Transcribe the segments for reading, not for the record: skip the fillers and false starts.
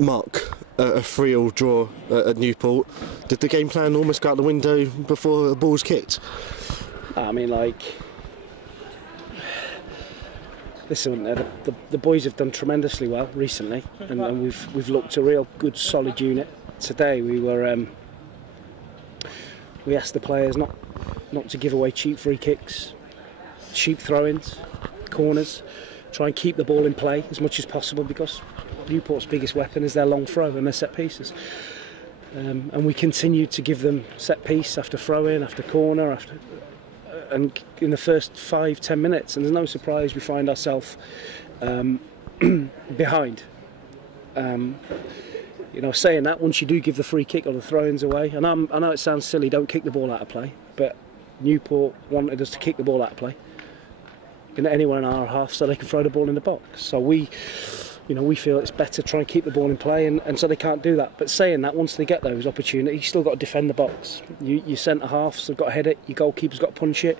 mark a 3-3 draw at Newport. Did the game plan almost go out the window before the ball was kicked? I mean, listen, the boys have done tremendously well recently, and we've looked a real good, solid unit. Today we asked the players not to give away cheap free kicks, cheap throw-ins, corners. Try and keep the ball in play as much as possible, because Newport's biggest weapon is their long throw and their set pieces. And we continued to give them set piece after throw-in, after corner, and in the first 5-10 minutes, and there's no surprise we find ourselves behind. Saying that, once you do give the free kick or the throw-ins away, and I know it sounds silly, don't kick the ball out of play, but Newport wanted us to kick the ball out of play anywhere in our half so they can throw the ball in the box. So we feel it's better to try and keep the ball in play, and so they can't do that. But saying that, once they get those opportunities, you've still got to defend the box. Your centre-halves have got to head it, your goalkeeper's got to punch it,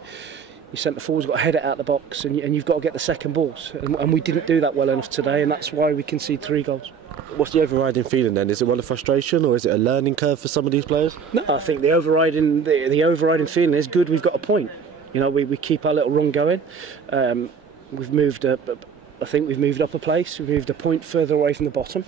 your centre-forward's got to head it out the box, and you've got to get the second balls. And we didn't do that well enough today, and that's why we conceded 3 goals. What's the overriding feeling then? Is it one of frustration, or is it a learning curve for some of these players? No, I think the overriding feeling is good. We've got a point. We keep our little run going. We've moved up. I think we've moved up a place. We've moved a point further away from the bottom,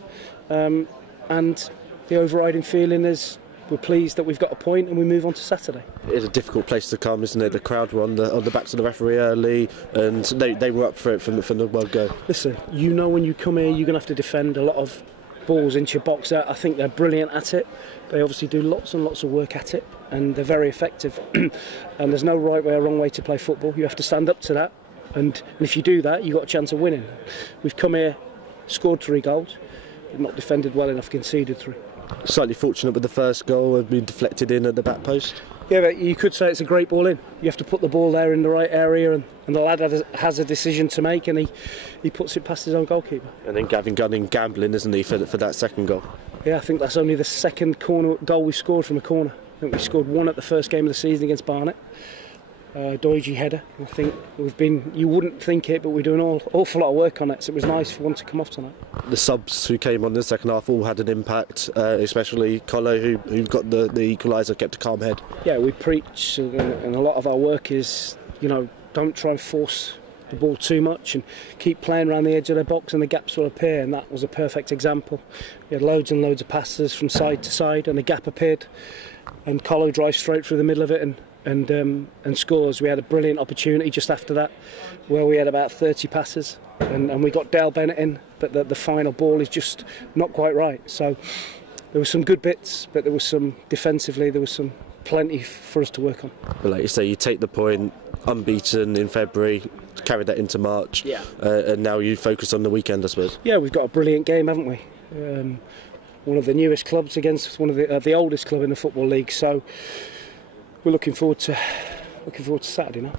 and the overriding feeling is we're pleased that we've got a point, and we move on to Saturday. It is a difficult place to come, isn't it? The crowd were on the backs of the referee early, and they were up for it from the word go. Listen, when you come here, you're going to have to defend a lot of balls into your box. I think they're brilliant at it. They obviously do lots and lots of work at it, and they're very effective. And there's no right way or wrong way to play football. You have to stand up to that, and if you do that, you've got a chance of winning. We've come here, scored 3 goals, but not defended well enough, conceded 3. Slightly fortunate with the first goal, had been deflected in at the back post. Yeah, but you could say it's a great ball in. You have to put the ball there in the right area, and the lad has a decision to make, and he puts it past his own goalkeeper. And then Gavin Gunning gambling, isn't he, for that second goal? Yeah, I think that's only the second corner goal we scored from a corner. I think we scored 1 at the first game of the season against Barnet. Dodgy header. I think you wouldn't think it, but we're doing an awful lot of work on it, so it was nice for one to come off tonight. The subs who came on in the second half all had an impact, especially Colo, who got the equaliser, kept a calm head. Yeah, we preach, and a lot of our work is, don't try and force the ball too much and keep playing around the edge of their box, and the gaps will appear, and that was a perfect example. We had loads and loads of passes from side to side, and a gap appeared, and Colo drives straight through the middle of it and scores. We had a brilliant opportunity just after that, where we had about 30 passes, and we got Dale Bennett in, but the final ball is just not quite right. So there were some good bits, but there was some defensively, there was some plenty for us to work on. But like you say, you take the point, unbeaten in February, carried that into March, and now you focus on the weekend, I suppose. Yeah, we've got a brilliant game, haven't we? One of the newest clubs against one of the oldest club in the Football League, so we're looking forward to Saturday now.